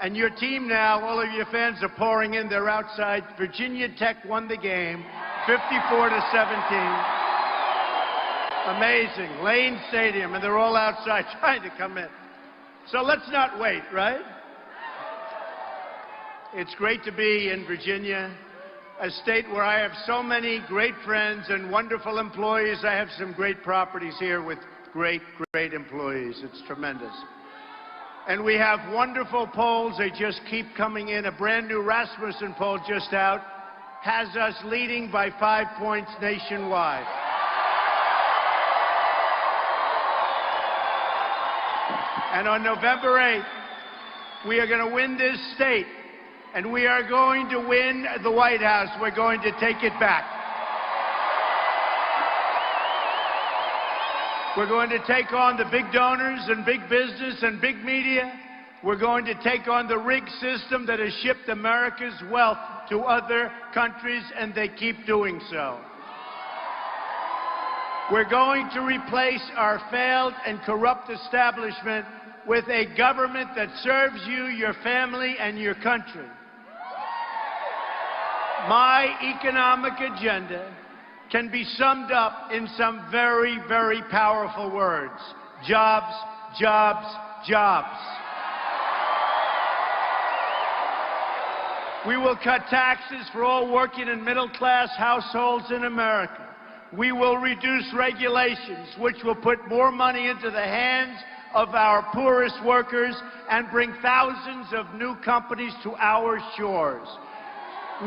And your team now, all of your fans are pouring in. They're outside. Virginia Tech won the game, 54-17. Amazing. Lane Stadium, and they're all outside trying to come in. So let's not wait, right? It's great to be in Virginia, a state where I have so many great friends and wonderful employees. I have some great properties here with great employees. It's tremendous. And we have wonderful polls. They just keep coming in. A brand new Rasmussen poll just out has us leading by 5 points nationwide. And on November 8th, we are going to win this state, and we are going to win the White House. We're going to take it back. We're going to take on the big donors and big business and big media. We're going to take on the rigged system that has shipped America's wealth to other countries, and they keep doing so. We're going to replace our failed and corrupt establishment with a government that serves you, your family, and your country. My economic agenda can be summed up in some very powerful words. Jobs, jobs, jobs. We will cut taxes for all working and middle-class households in America. We will reduce regulations, which will put more money into the hands of our poorest workers and bring thousands of new companies to our shores.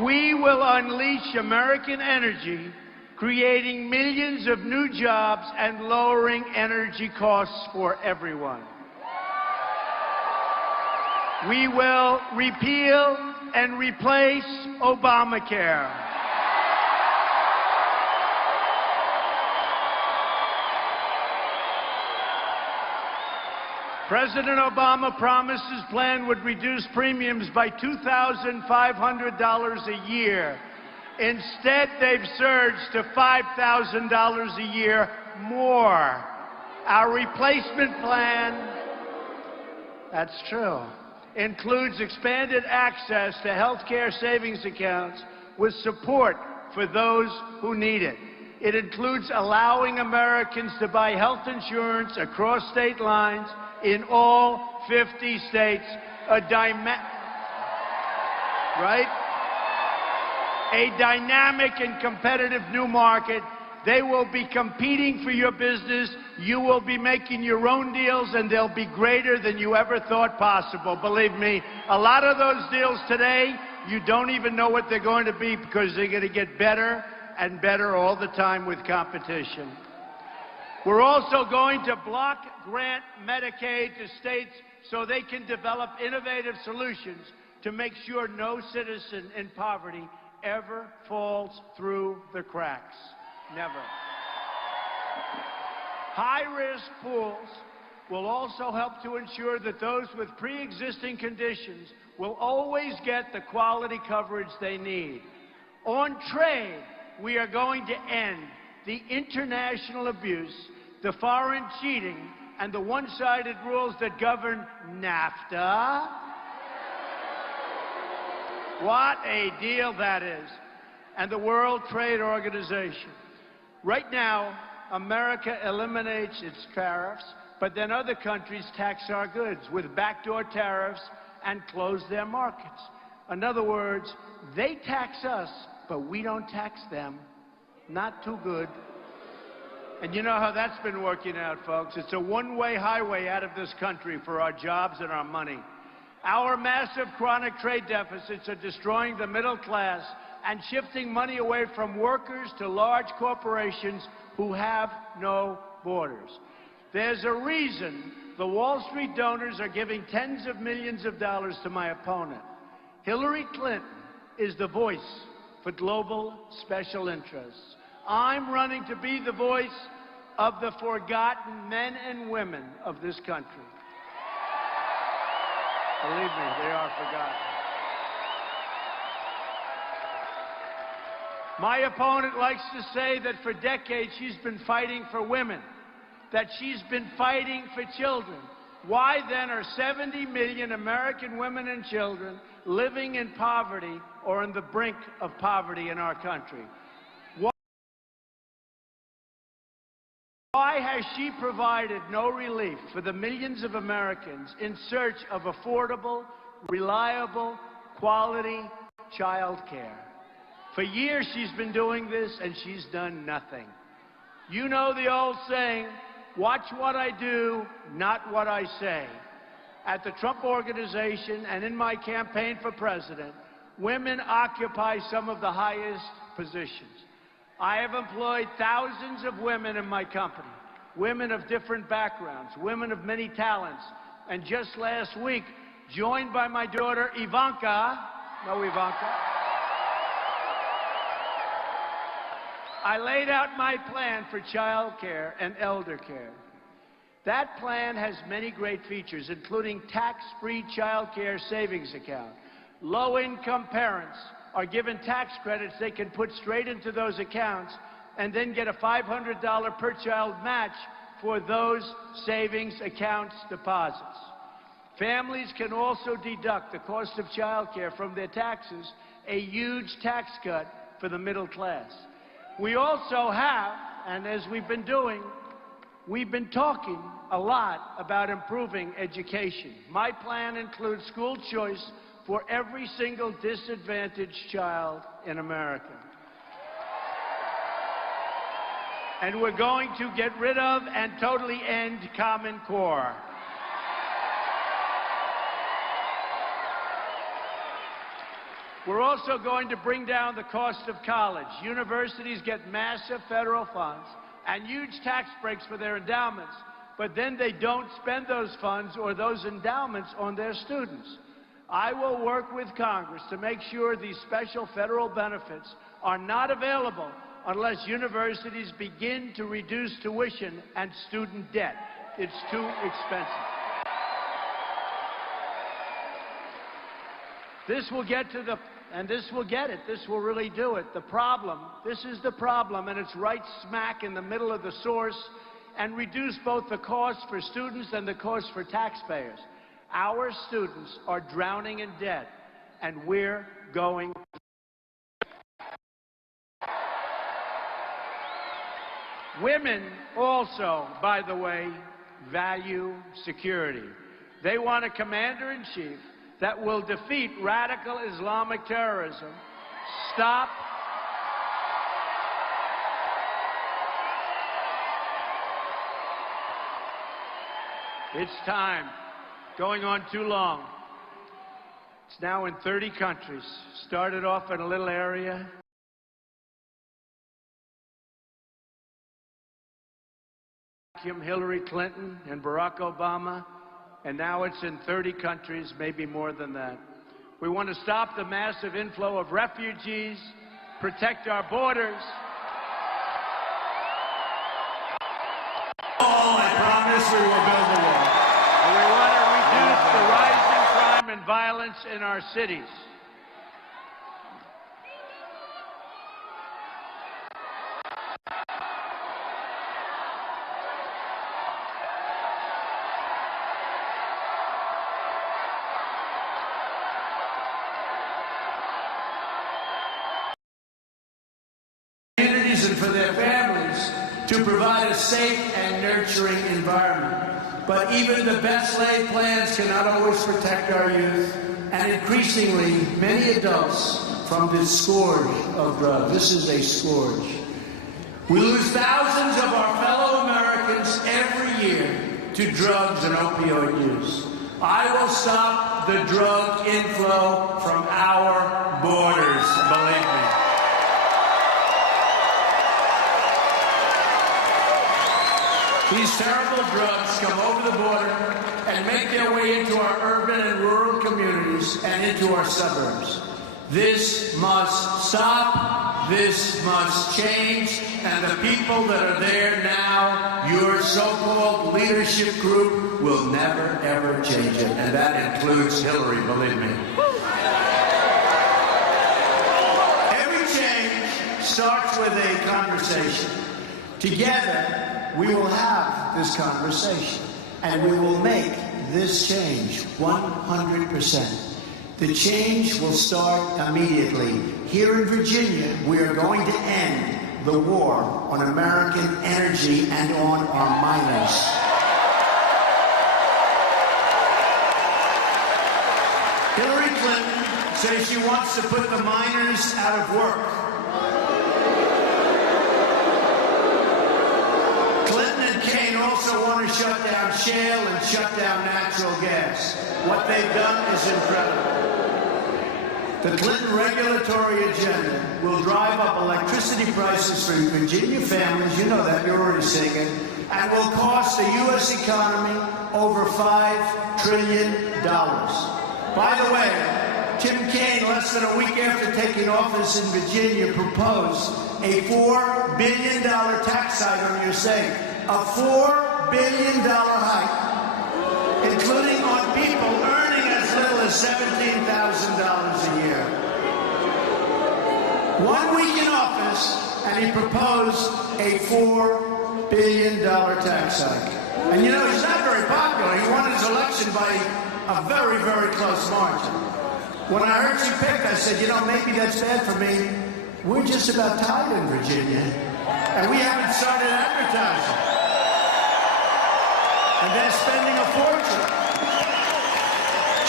We will unleash American energy, creating millions of new jobs and lowering energy costs for everyone. We will repeal and replace Obamacare. President Obama promised his plan would reduce premiums by $2,500 a year. Instead, they've surged to $5,000 a year more. Our replacement plan, that's true, includes expanded access to health care savings accounts with support for those who need it. It includes allowing Americans to buy health insurance across state lines in all 50 states, a dynamic and competitive new market. They will be competing for your business. You will be making your own deals, and they'll be greater than you ever thought possible. Believe me, a lot of those deals today, you don't even know what they're going to be because they're going to get better and better all the time with competition. We're also going to block grant Medicaid to states so they can develop innovative solutions to make sure no citizen in poverty ever falls through the cracks. Never. High-risk pools will also help to ensure that those with pre-existing conditions will always get the quality coverage they need. On trade, we are going to end the international abuse, the foreign cheating, and the one-sided rules that govern NAFTA. What a deal that is. And the World Trade Organization. Right now, America eliminates its tariffs, but then other countries tax our goods with backdoor tariffs and close their markets. In other words, they tax us, but we don't tax them. Not too good. And you know how that's been working out, folks. It's a one-way highway out of this country for our jobs and our money. Our massive chronic trade deficits are destroying the middle class and shifting money away from workers to large corporations who have no borders. There's a reason the Wall Street donors are giving tens of millions of dollars to my opponent. Hillary Clinton is the voice for global special interests. I'm running to be the voice of the forgotten men and women of this country. Believe me, they are forgotten. My opponent likes to say that for decades she's been fighting for women, that she's been fighting for children, Why then are 70 million American women and children living in poverty or on the brink of poverty in our country? Why has she provided no relief for the millions of Americans in search of affordable, reliable, quality child care? For years she's been doing this, and she's done nothing. You know the old saying, watch what I do, not what I say. At the Trump Organization and in my campaign for president, women occupy some of the highest positions. I have employed thousands of women in my company, women of different backgrounds, women of many talents, and just last week, joined by my daughter Ivanka, I laid out my plan for child care and elder care. That plan has many great features, including tax-free child care savings account. Low-income parents are given tax credits they can put straight into those accounts and then get a $500 per child match for those savings accounts deposits. Families can also deduct the cost of child care from their taxes, a huge tax cut for the middle class. We also have, and as we've been doing, we've been talking a lot about improving education. My plan includes school choice for every single disadvantaged child in America. And we're going to get rid of and totally end Common Core. We're also going to bring down the cost of college. Universities get massive federal funds and huge tax breaks for their endowments, but then they don't spend those funds or those endowments on their students. I will work with Congress to make sure these special federal benefits are not available unless universities begin to reduce tuition and student debt. It's too expensive. This will get to the, and this will get it. This will really do it. The problem, this is the problem, and it's right smack in the middle of the source, and reduce both the cost for students and the cost for taxpayers. Our students are drowning in debt, and we're going. Women also, by the way, value security. They want a commander-in-chief that will defeat radical Islamic terrorism, stop It's time. Going on too long. It's now in 30 countries. Started off in a little area. Hillary Clinton and Barack Obama, and now it's in 30 countries, maybe more than that. We want to stop the massive inflow of refugees, protect our borders. I promise we will build the wall. And we want to reduce the rising crime and violence in our cities. And for their families to provide a safe and nurturing environment. But even the best laid plans cannot always protect our youth, and increasingly many adults from this scourge of drugs. This is a scourge. We lose thousands of our fellow Americans every year to drugs and opioid use. I will stop the drug inflow from our borders, believe me. These terrible drugs come over the border and make their way into our urban and rural communities and into our suburbs. This must stop. This must change. And the people that are there now, your so-called leadership group, will never, ever change it. And that includes Hillary, believe me. Every change starts with a conversation. Together, we will have this conversation, and we will make this change 100%. The change will start immediately. Here in Virginia, we are going to end the war on American energy and on our miners. Hillary Clinton says she wants to put the miners out of work. Clinton and Kaine also want to shut down shale and shut down natural gas. What they've done is incredible. The Clinton regulatory agenda will drive up electricity prices for Virginia families, you know that, you're already seeing it, and will cost the U.S. economy over $5 trillion. By the way, Tim Kaine, less than a week after taking office in Virginia, proposed a $4 billion tax hike on your state. A $4 billion hike, including on people earning as little as $17,000 a year. 1 week in office, and he proposed a $4 billion tax hike. And you know, he's not very popular. He won his election by a very, very close margin. When I heard you picked, I said, you know, maybe that's bad for me. We're just about tied in Virginia, and we haven't started advertising. And they're spending a fortune.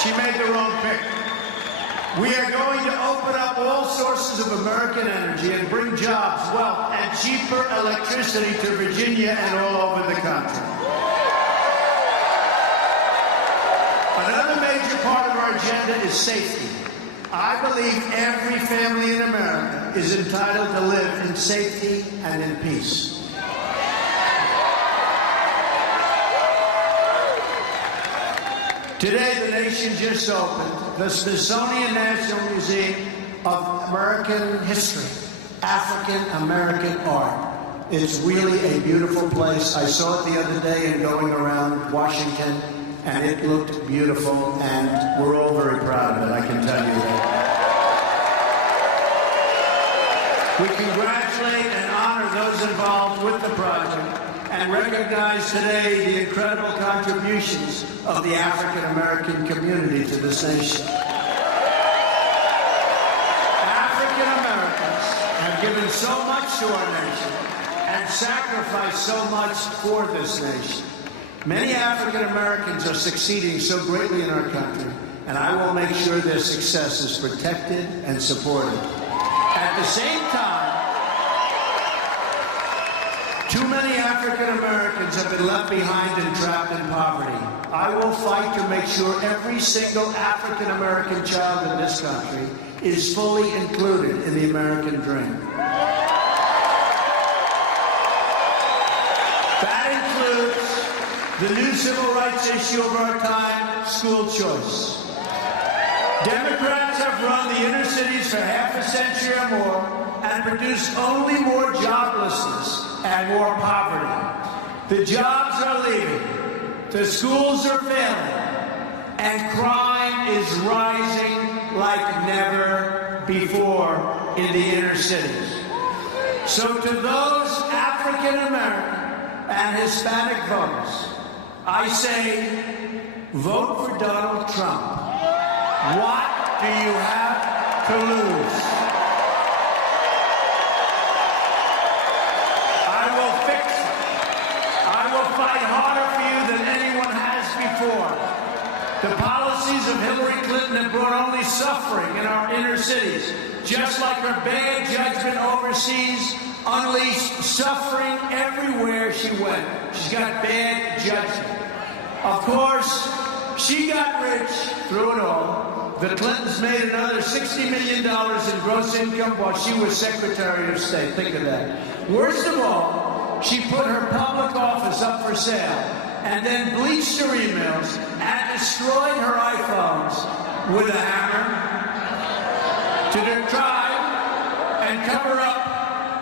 She made the wrong pick. We are going to open up all sources of American energy and bring jobs, wealth, and cheaper electricity to Virginia and all over the country. Another major part of our agenda is safety. I believe every family in America is entitled to live in safety and in peace. Today, the nation just opened the Smithsonian National Museum of American History, African American art. It's really a beautiful place. I saw it the other day in going around Washington, and it looked beautiful, and we're all very proud of it, I can tell you that. We congratulate and honor those involved with the project and recognize today the incredible contributions of the African American community to this nation. African Americans have given so much to our nation and sacrificed so much for this nation. Many African Americans are succeeding so greatly in our country, and I will make sure their success is protected and supported. At the same time, too many African Americans have been left behind and trapped in poverty. I will fight to make sure every single African American child in this country is fully included in the American dream. That includes the new civil rights issue of our time, school choice. Democrats have run the inner cities for half a century or more and produced only more joblessness and more poverty. The jobs are leaving, the schools are failing, and crime is rising like never before in the inner cities. So to those African American and Hispanic voters, I say, vote for Donald Trump. What do you have to lose? I will fix it. I will fight harder for you than anyone has before. The policies of Hillary Clinton have brought only suffering in our inner cities, just like her bad judgment overseas unleashed suffering everywhere she went. She's got bad judgment. Of course, she got rich through it all. The Clintons made another $60 million in gross income while she was Secretary of State. Think of that. Worst of all, she put her public office up for sale and then bleached her emails and destroyed her iPhones with a hammer to try and cover up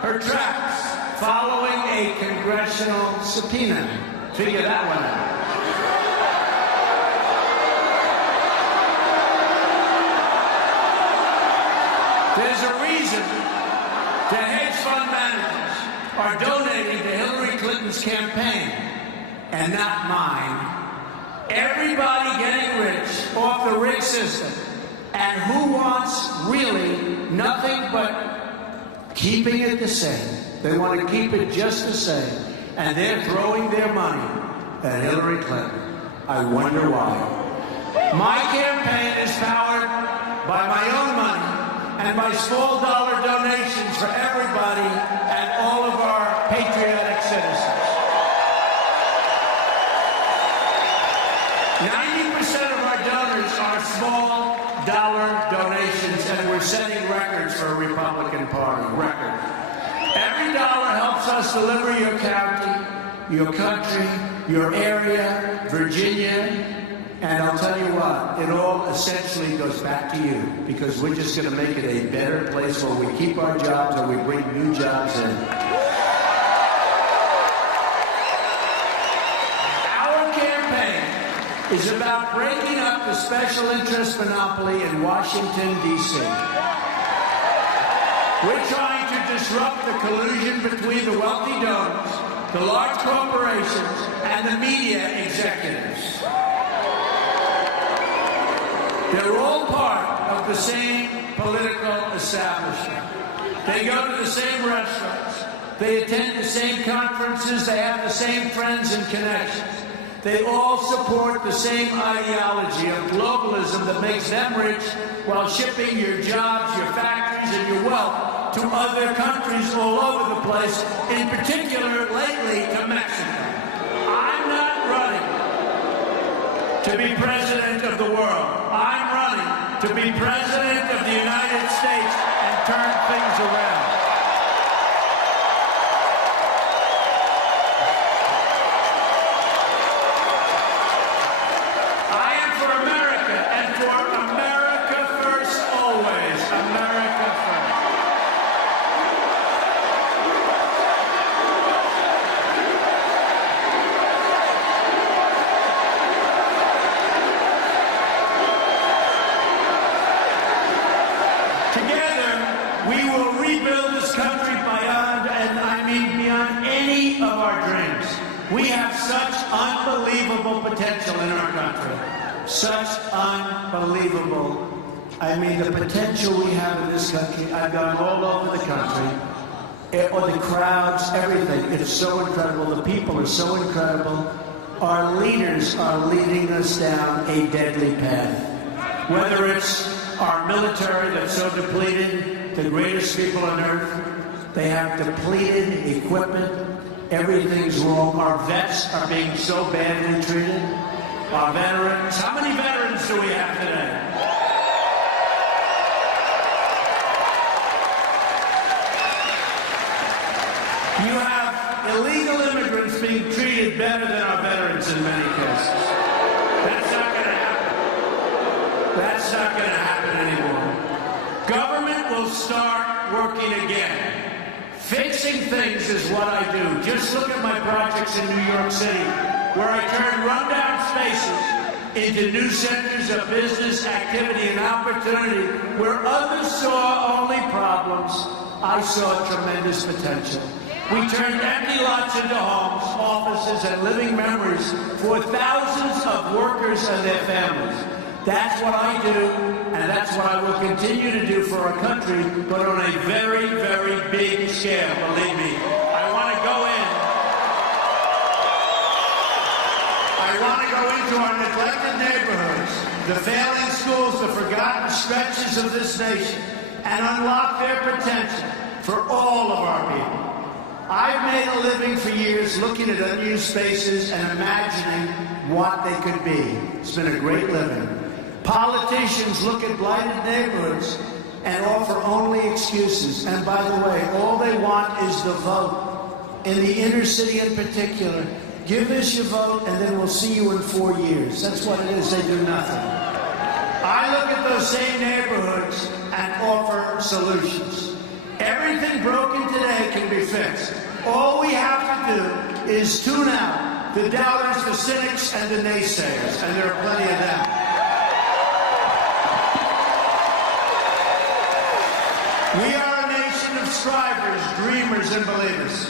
her tracks following a congressional subpoena. Figure that one out. There's a reason that hedge fund managers are donating to Hillary Clinton's campaign and not mine everybody getting rich off the rig system. And who wants really nothing but keeping it the same? They want to keep it just the same. And they're throwing their money at Hillary Clinton. I wonder why. My campaign is powered by my own money and by small dollar donations for everybody and all of our patriotic citizens. 90% of our donors are small dollar donations, and we're setting records for a Republican Party. Record. Every dollar helps us deliver your county, your country, your area, Virginia, and I'll tell you what, it all essentially goes back to you, because we're just going to make it a better place where we keep our jobs and we bring new jobs in. Our campaign is about breaking up the special interest monopoly in Washington, D.C. We're trying to disrupt the collusion between the wealthy donors, the large corporations, and the media executives. They're all part of the same political establishment. They go to the same restaurants. They attend the same conferences. They have the same friends and connections. They all support the same ideology of globalism that makes them rich while shipping your jobs, your factories, and your wealth to other countries all over the place, in particular, lately, to Mexico. I'm not running to be president of the world. I'm running to be president of the United States and turn things around. I am for America, and for America first always. America first. Together, we will rebuild this country beyond, and I mean beyond any of our dreams. We have such unbelievable potential in our country. Such unbelievable. I mean, the potential we have in this country. I've gone all over the country. Or the crowds, everything. It's so incredible. The people are so incredible. Our leaders are leading us down a deadly path. Whether it's our military that's so depleted, the greatest people on earth, they have depleted equipment. Everything's wrong. Our vets are being so badly treated. Our veterans. How many veterans do we have today? You have illegal immigrants being treated better than our veterans in many cases. That's not going to happen. That's not going to happen anymore. Government will start working again. Fixing things is what I do. Just look at my projects in New York City, where I turn rundown spaces into new centers of business, activity, and opportunity. Where others saw only problems, I saw tremendous potential. We turned empty lots into homes, offices, and living memories for thousands of workers and their families. That's what I do, and that's what I will continue to do for our country, but on a very, very big scale, believe me. I want to go into our neglected neighborhoods, the failing schools, the forgotten stretches of this nation, and unlock their potential for all of our people. I've made a living for years looking at unused spaces and imagining what they could be. It's been a great living. Politicians look at blighted neighborhoods and offer only excuses. And by the way, all they want is the vote. In the inner city in particular, give us your vote and then we'll see you in 4 years. That's what it is. They do nothing. I look at those same neighborhoods and offer solutions. Everything broken today can be fixed. All we have to do is tune out the doubters, the cynics, and the naysayers, and there are plenty of them. We are a nation of strivers, dreamers, and believers.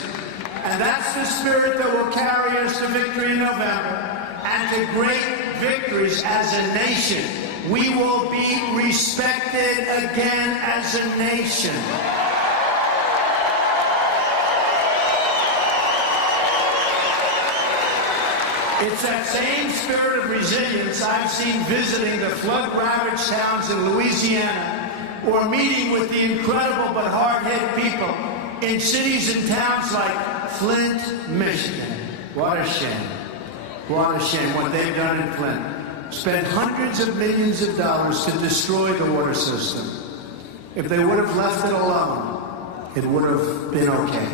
And that's the spirit that will carry us to victory in November and to great victories as a nation. We will be respected again as a nation. It's that same spirit of resilience I've seen visiting the flood-ravaged towns in Louisiana or meeting with the incredible but hard-hit people in cities and towns like Flint, Michigan. What a shame. What a shame what they've done in Flint. Spent hundreds of millions of dollars to destroy the water system. If they would have left it alone, it would have been okay.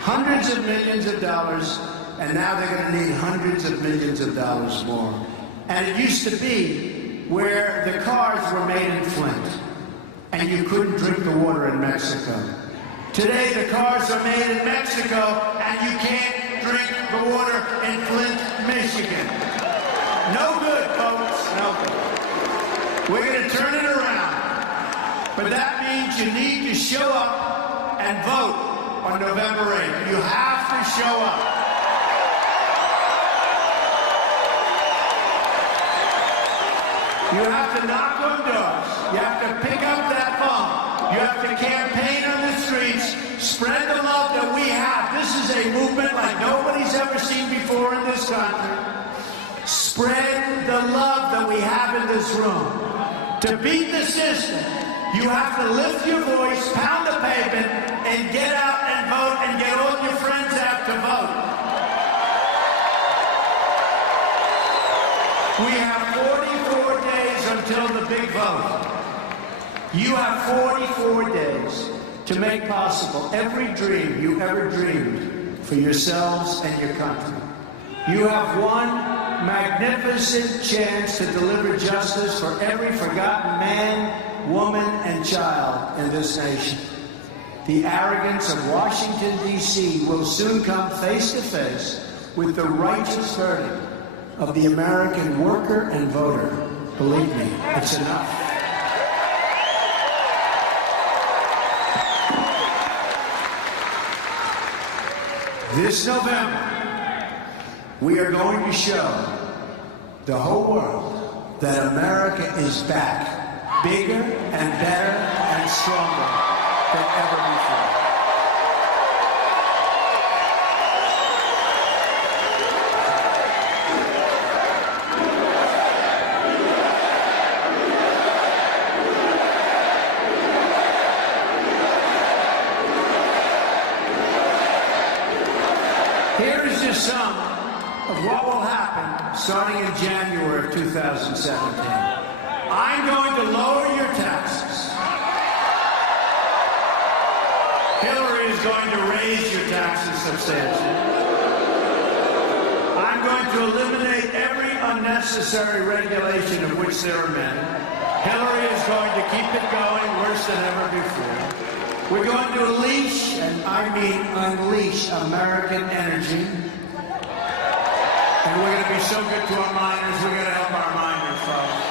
Hundreds of millions of dollars, and now they're going to need hundreds of millions of dollars more. And it used to be where the cars were made in Flint, and you couldn't drink the water in Mexico. Today, the cars are made in Mexico, and you can't drink the water in Flint, Michigan. No good, folks. No good. We're going to turn it around. But that means you need to show up and vote on November 8th. You have to show up. You have to knock on doors. You have to pick up that phone. You have to campaign on the streets. Spread the love that we have. This is a movement like nobody's ever seen before in this country. Spread the love that we have in this room. To beat the system, you have to lift your voice, pound the pavement, and get out and vote and get all your friends out to vote. We have 44 days until the big vote. You have 44 days to make possible every dream you ever dreamed for yourselves and your country. You have one magnificent chance to deliver justice for every forgotten man, woman, and child in this nation. The arrogance of Washington, D.C. will soon come face to face with the righteous verdict of the American worker and voter. Believe me, it's enough. This November, we are going to show the whole world that America is back, bigger and better and stronger than ever before. Here is just some of what will happen starting in January of 2017. I'm going to lower your taxes. Hillary is going to raise your taxes substantially. I'm going to eliminate every unnecessary regulation of which there are many. Hillary is going to keep it going worse than ever before. We're going to unleash, and I mean unleash, American energy. And we're going to be so good to our miners, we're going to help our miners, folks.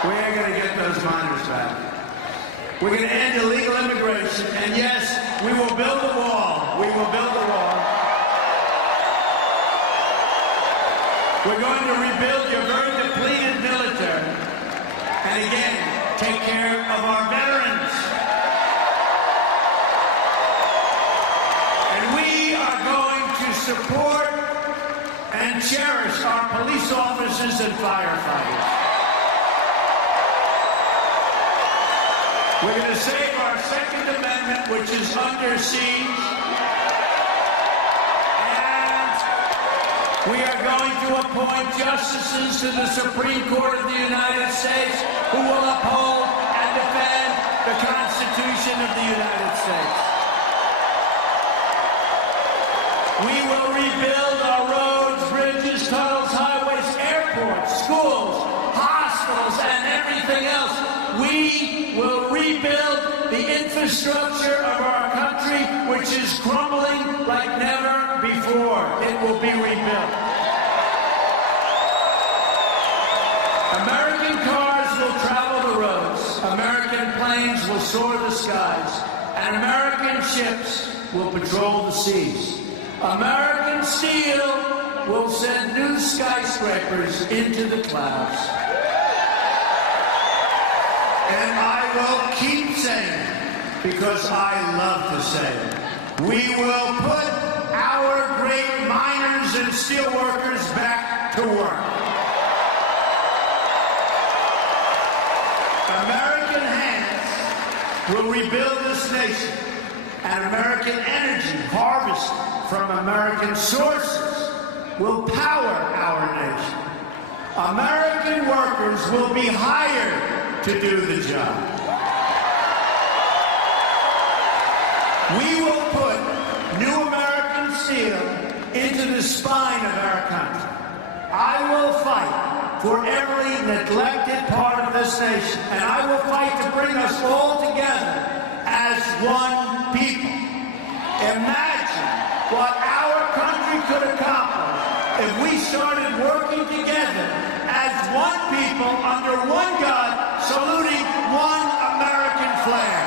We ain't going to get those miners back. We're going to end illegal immigration, and yes, we will build a wall. We will build a wall. We're going to rebuild your very depleted military. And again, take care of our veterans. Support and cherish our police officers and firefighters. We're going to save our Second Amendment, which is under siege. And we are going to appoint justices to the Supreme Court of the United States who will uphold and defend the Constitution of the United States. We will rebuild our roads, bridges, tunnels, highways, airports, schools, hospitals, and everything else. We will rebuild the infrastructure of our country, which is crumbling like never before. It will be rebuilt. American cars will travel the roads. American planes will soar the skies. And American ships will patrol the seas. American steel will send new skyscrapers into the clouds. And I will keep saying, because I love to say it, we will put our great miners and steelworkers back to work. American hands will rebuild this nation, and American energy harvested from American sources will power our nation. American workers will be hired to do the job. We will put new American steel into the spine of our country. I will fight for every neglected part of this nation, and I will fight to bring us all together as one people. Imagine what our country could accomplish if we started working together as one people under one God, saluting one American flag.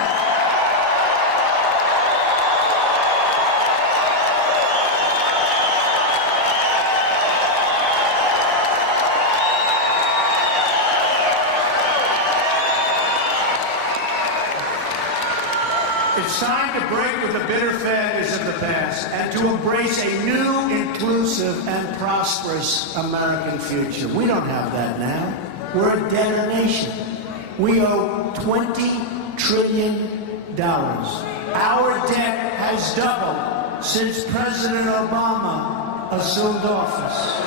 It's time to break with the bitter failures of the past and to embrace a new, inclusive, and prosperous American future. We don't have that now. We're a debtor nation. We owe $20 trillion. Our debt has doubled since President Obama assumed office.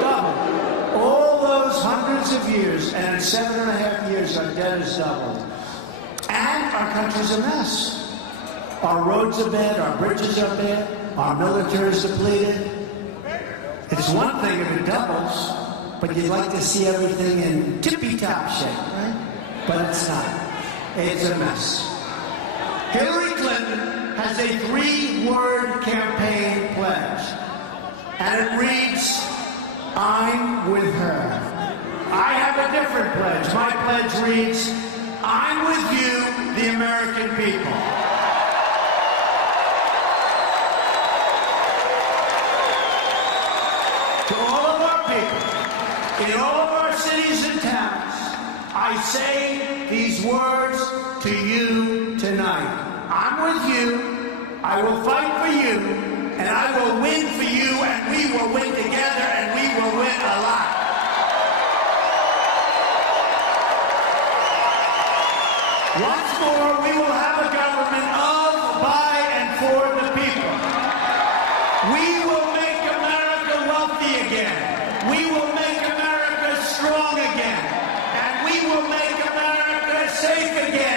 Doubled. All those hundreds of years, and in 7.5 years, our debt has doubled. And our country's a mess. Our roads are bad, our bridges are bad, our military is depleted. It's one thing if it doubles, but you'd like to see everything in tippy-top shape, right? But it's not. It's a mess. Hillary Clinton has a 3-word campaign pledge, and it reads, "I'm with her." I have a different pledge. My pledge reads, "I'm with you, the American people." To all of our people, in all of our cities and towns, I say these words to you tonight. I'm with you, I will fight for you, and I will win for you, and we will win together, and we will win a lot. Once more, we will have a government of, by, and for the people. We will make America wealthy again. We will make America strong again. And we will make America safe again.